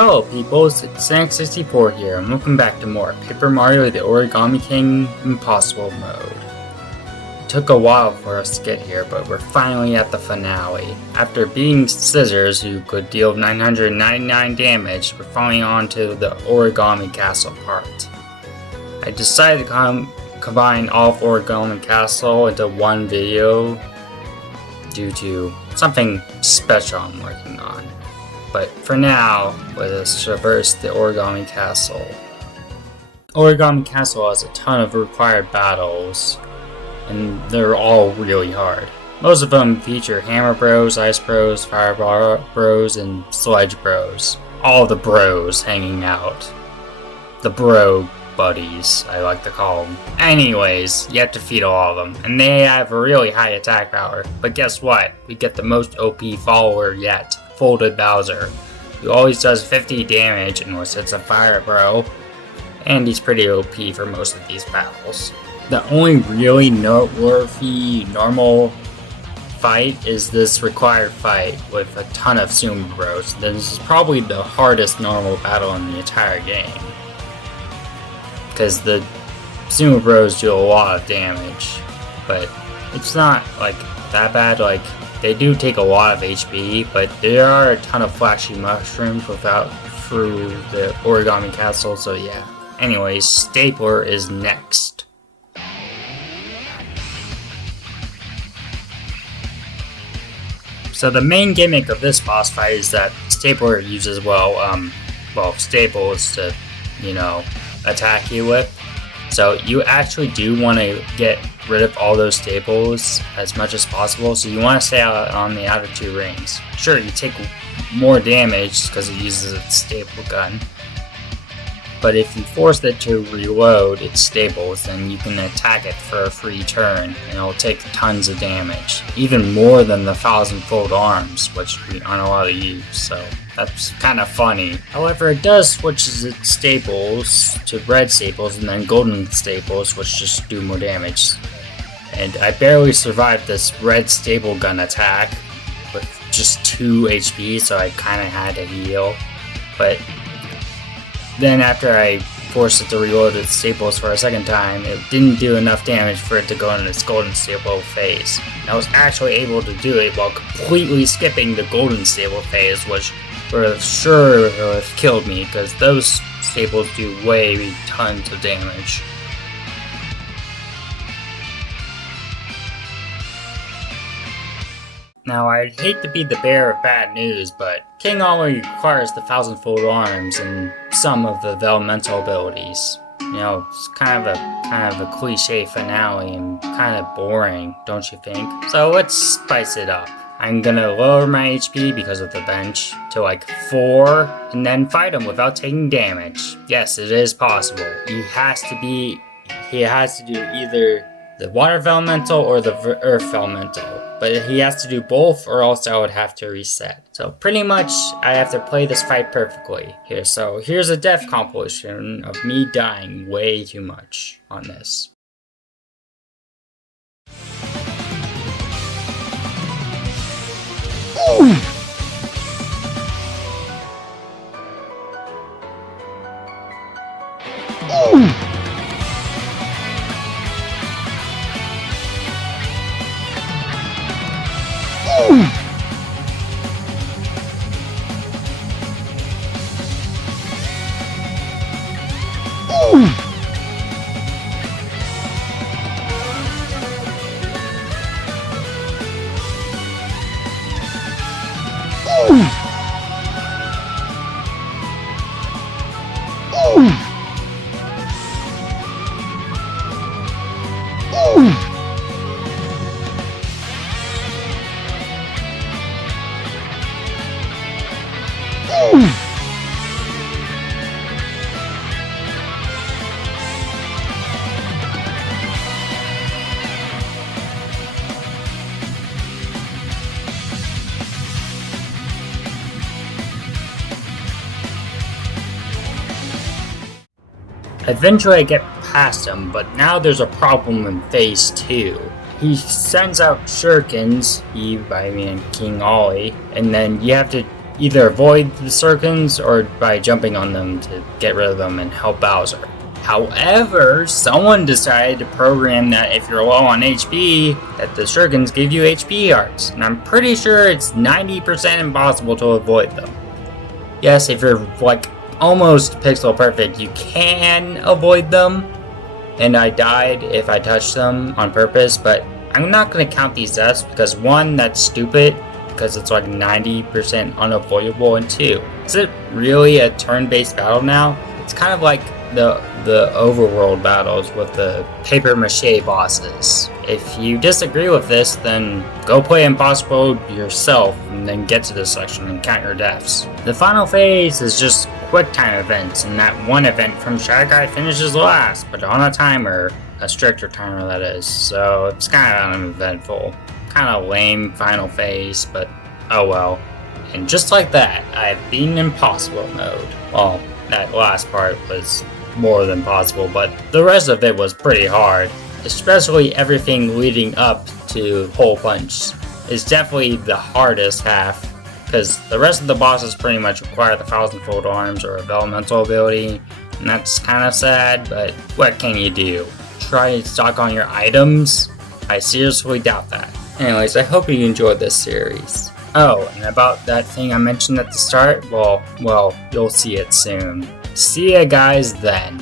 Hello people, it's Sonic64 here, and welcome back to more Paper Mario the Origami King Impossible mode. It took a while for us to get here, but we're finally at the finale. After beating Scissors, who could deal 999 damage, we're finally on to the Origami Castle part. I decided to combine all of Origami Castle into one video due to something special I'm working on. But for now, let us traverse the Origami Castle. Origami Castle has a ton of required battles, and they're all really hard. Most of them feature Hammer Bros, Ice Bros, Fire Bros, and Sledge Bros. All the bros hanging out. The bro buddies, I like to call them. Anyways, you have to defeat all of them, and they have a really high attack power. But guess what? We get the most OP follower yet. Folded Bowser, who always does 50 damage unless it's a Fire Bro, and he's pretty OP for most of these battles. The only really noteworthy normal fight is this required fight with a ton of Sumo Bros. This is probably the hardest normal battle in the entire game, because the Sumo Bros do a lot of damage, but it's not like that bad. Like, they do take a lot of HP, but there are a ton of flashy mushrooms through the Origami Castle, so yeah. Anyways, Stapler is next. So the main gimmick of this boss fight is that Stapler uses, staples to, attack you with. So you actually do want to get rid of all those staples as much as possible, so you want to stay out on the outer two rings. Sure, you take more damage because it uses its staple gun, but if you force it to reload its staples, then you can attack it for a free turn, and it'll take tons of damage. Even more than the 1000-fold arms, which we aren't allowed to use, so that's kind of funny. However, it does switch its staples to red staples and then golden staples, which just do more damage. And I barely survived this red staple gun attack with just 2 HP, so I kind of had to heal. But then after I forced it to reload its staples for a second time, it didn't do enough damage for it to go into its golden staple phase. And I was actually able to do it while completely skipping the golden staple phase, which for sure would have killed me, because those staples do way tons of damage. Now, I'd hate to be the bearer of bad news, but King only requires the 1000-fold arms and some of the Veullumental abilities. It's kind of a cliche finale and kind of boring, don't you think? So let's spice it up. I'm gonna lower my HP because of the bench to like 4, and then fight him without taking damage. Yes, it is possible. He has to do either the Water Veullumental or the Earth Veullumental. But he has to do both, or else I would have to reset. So pretty much, I have to play this fight perfectly here. So here's a death compilation of me dying way too much on this. Ooh. Ooh. Eventually I get past him, but now there's a problem in phase 2. He sends out shurikens, I mean King Ollie, and then you have to either avoid the shurikens or by jumping on them to get rid of them and help Bowser. However, someone decided to program that if you're low on HP, that the shurikens give you HP hearts, and I'm pretty sure it's 90% impossible to avoid them. Yes, if you're like almost pixel perfect, you can avoid them, and I died if I touched them on purpose, but I'm not going to count these deaths because 1, that's stupid, because it's like 90% unavoidable, and 2, is it really a turn-based battle now? It's kind of like the overworld battles with the paper mache bosses. If you disagree with this, then go play Impossible yourself and then get to this section and count your deaths. The final phase is just quick time events, and that one event from Shy Guy finishes last, but on a timer, a stricter timer that is, so it's kind of uneventful. Kind of lame final phase, but oh well. And just like that, I've beaten Impossible mode. Well, that last part was more than possible, but the rest of it was pretty hard. Especially everything leading up to Hole Punch is definitely the hardest half, because the rest of the bosses pretty much require the Thousandfold Arms or a Veullumental ability, and that's kind of sad, but what can you do? Try to stock on your items? I seriously doubt that. Anyways, I hope you enjoyed this series. Oh, and about that thing I mentioned at the start, well, you'll see it soon. See ya guys then.